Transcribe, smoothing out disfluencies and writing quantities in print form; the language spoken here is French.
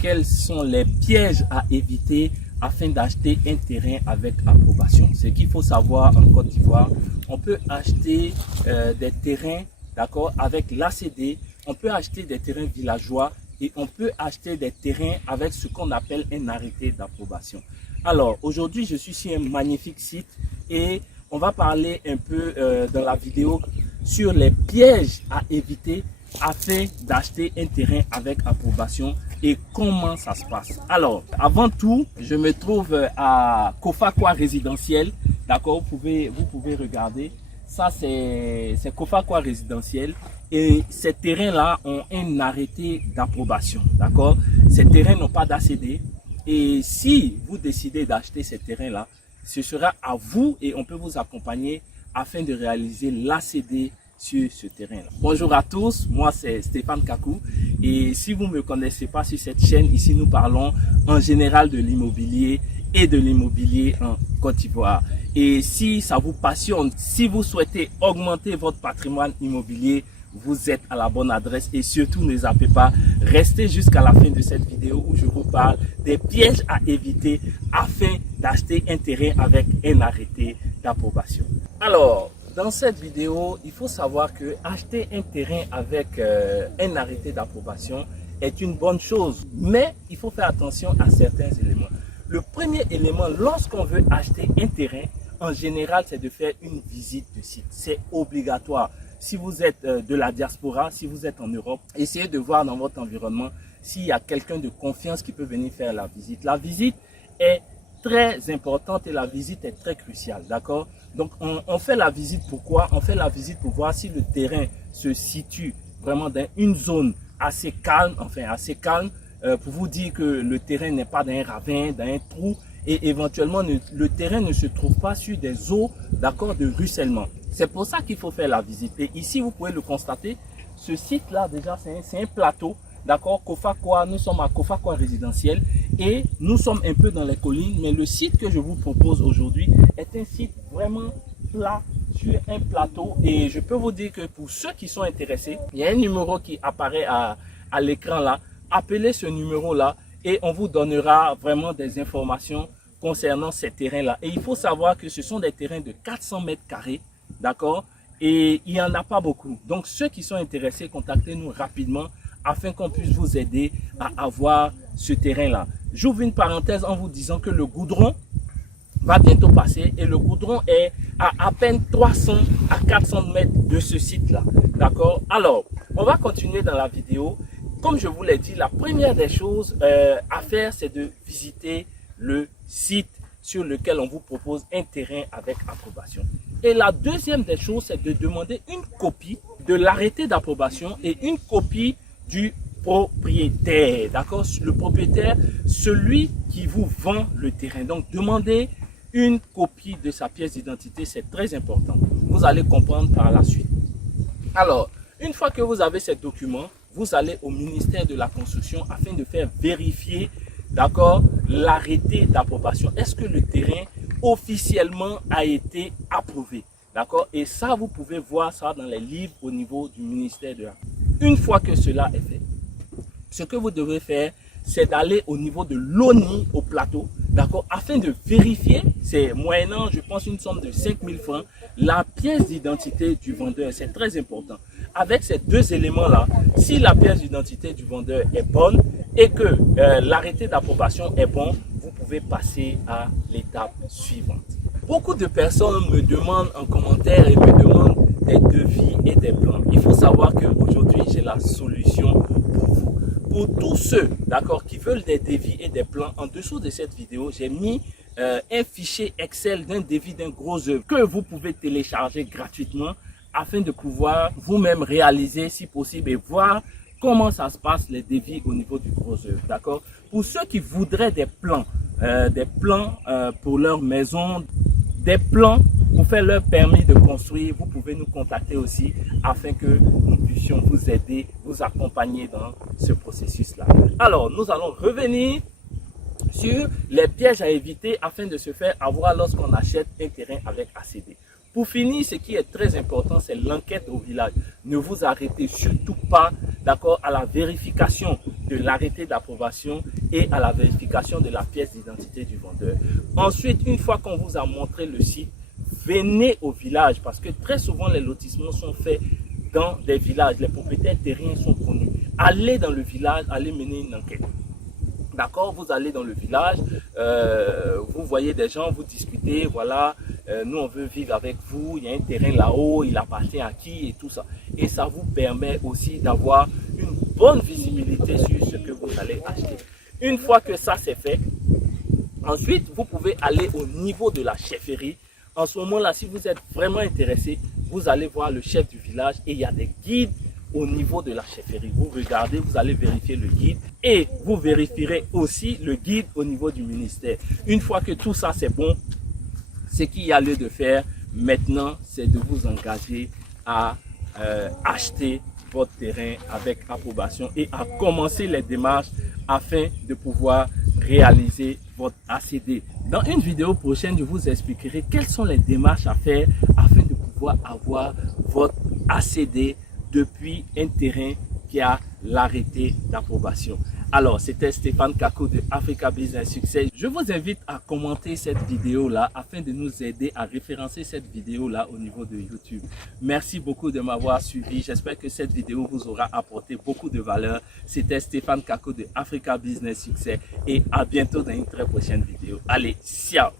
quels sont les pièges à éviter afin d'acheter un terrain avec approbation. Ce qu'il faut savoir en Côte d'Ivoire, on peut acheter des terrains, d'accord, avec l'ACD, on peut acheter des terrains villageois et on peut acheter des terrains avec ce qu'on appelle un arrêté d'approbation. Alors, aujourd'hui, je suis sur un magnifique site et on va parler un peu dans la vidéo sur les pièges à éviter afin d'acheter un terrain avec approbation et comment ça se passe. Alors, avant tout, je me trouve à Kofakwa résidentiel, d'accord, vous pouvez regarder. Ça, c'est Kofakwa résidentiel et ces terrains-là ont un arrêté d'approbation, d'accord. Ces terrains n'ont pas d'ACD et si vous décidez d'acheter ces terrains-là, ce sera à vous et on peut vous accompagner afin de réaliser l'ACD sur ce terrain-là. Bonjour à tous, moi c'est Stéphane Kakou et si vous ne me connaissez pas sur cette chaîne, ici nous parlons en général de l'immobilier et de l'immobilier en Côte d'Ivoire. Et si ça vous passionne, si vous souhaitez augmenter votre patrimoine immobilier, vous êtes à la bonne adresse et surtout ne zappez pas, restez jusqu'à la fin de cette vidéo où je vous parle des pièges à éviter afin d'acheter un terrain avec un arrêté d'approbation. Alors, dans cette vidéo, il faut savoir que acheter un terrain avec un arrêté d'approbation est une bonne chose, mais il faut faire attention à certains éléments. Le premier élément, lorsqu'on veut acheter un terrain, en général, c'est de faire une visite de site. C'est obligatoire. Si vous êtes de la diaspora, si vous êtes en Europe, essayez de voir dans votre environnement s'il y a quelqu'un de confiance qui peut venir faire la visite. La visite est très importante et la visite est très cruciale, d'accord? Donc, on fait la visite pourquoi? On fait la visite pour voir si le terrain se situe vraiment dans une zone assez calme, pour vous dire que le terrain n'est pas dans un ravin, dans un trou, et éventuellement le terrain ne se trouve pas sur des eaux, d'accord, de ruissellement. C'est pour ça qu'il faut faire la visite. Et ici, vous pouvez le constater, ce site-là, déjà, c'est un plateau, d'accord, Kofakwa, nous sommes à Kofakwa résidentiel, et nous sommes un peu dans les collines, mais le site que je vous propose aujourd'hui est un site vraiment plat sur un plateau. Et je peux vous dire que pour ceux qui sont intéressés, il y a un numéro qui apparaît à l'écran là. Appelez ce numéro là et on vous donnera vraiment des informations concernant ces terrains là. Et il faut savoir que ce sont des terrains de 400 mètres carrés, d'accord, et il n'y en a pas beaucoup. Donc ceux qui sont intéressés, contactez-nous rapidement afin qu'on puisse vous aider à avoir ce terrain là. J'ouvre une parenthèse en vous disant que le goudron va bientôt passer et le goudron est à peine 300 à 400 mètres de ce site là, d'accord. Alors on va continuer dans la vidéo. Comme je vous l'ai dit, la première des choses à faire, c'est de visiter le site sur lequel on vous propose un terrain avec approbation. Et la deuxième des choses, c'est de demander une copie de l'arrêté d'approbation et une copie du propriétaire, d'accord? Le propriétaire, celui qui vous vend le terrain. Donc, demandez une copie de sa pièce d'identité, c'est très important. Vous allez comprendre par la suite. Alors, une fois que vous avez ces documents, vous allez au ministère de la Construction afin de faire vérifier, d'accord, l'arrêté d'approbation. Est-ce que le terrain officiellement a été approuvé, d'accord? Et ça, vous pouvez voir ça dans les livres au niveau du ministère de la Construction. Une fois que cela est fait, ce que vous devez faire, c'est d'aller au niveau de l'ONI au plateau, d'accord, afin de vérifier, c'est moyennant, je pense, une somme de 5 000 francs, la pièce d'identité du vendeur. C'est très important. Avec ces deux éléments-là, si la pièce d'identité du vendeur est bonne et que l'arrêté d'approbation est bon, vous pouvez passer à l'étape suivante. Beaucoup de personnes me demandent en commentaire et me demandent des devis et des plans. Il faut savoir qu'aujourd'hui, j'ai la solution pour vous. Pour tous ceux, d'accord, qui veulent des devis et des plans, en dessous de cette vidéo, j'ai mis un fichier Excel d'un devis d'un gros œuvre que vous pouvez télécharger gratuitement afin de pouvoir vous-même réaliser si possible et voir comment ça se passe les devis au niveau du gros œuvre, d'accord. Pour ceux qui voudraient des plans pour leur maison, des plans pour faire leur permis de construire, vous pouvez nous contacter aussi afin que nous puissions vous aider, vous accompagner dans ce processus-là. Alors, nous allons revenir sur les pièges à éviter afin de se faire avoir lorsqu'on achète un terrain avec ACD. Pour finir, ce qui est très important, c'est l'enquête au village. Ne vous arrêtez surtout pas, d'accord, à la vérification de l'arrêté d'approbation et à la vérification de la pièce d'identité du vendeur. Ensuite, une fois qu'on vous a montré le site, venez au village parce que très souvent les lotissements sont faits dans des villages. Les propriétaires terriens sont connus. Allez dans le village, allez mener une enquête. D'accord, vous allez dans le village, vous voyez des gens, vous discutez, voilà, nous on veut vivre avec vous, il y a un terrain là-haut, il appartient à qui et tout ça. Et ça vous permet aussi d'avoir une bonne visibilité sur ce que vous allez acheter. Une fois que ça c'est fait, ensuite vous pouvez aller au niveau de la chefferie. En ce moment-là, si vous êtes vraiment intéressé, vous allez voir le chef du village et il y a des guides au niveau de la chefferie. Vous regardez, vous allez vérifier le guide et vous vérifierez aussi le guide au niveau du ministère. Une fois que tout ça c'est bon, ce qu'il y a lieu de faire maintenant, c'est de vous engager à acheter votre terrain avec approbation et à commencer les démarches afin de pouvoir réaliser votre ACD. Dans une vidéo prochaine, je vous expliquerai quelles sont les démarches à faire afin de pouvoir avoir votre ACD depuis un terrain qui a l'arrêté d'approbation. Alors, c'était Stéphane Kako de Africa Business Success. Je vous invite à commenter cette vidéo-là afin de nous aider à référencer cette vidéo-là au niveau de YouTube. Merci beaucoup de m'avoir suivi. J'espère que cette vidéo vous aura apporté beaucoup de valeur. C'était Stéphane Kako de Africa Business Success et à bientôt dans une très prochaine vidéo. Allez, ciao!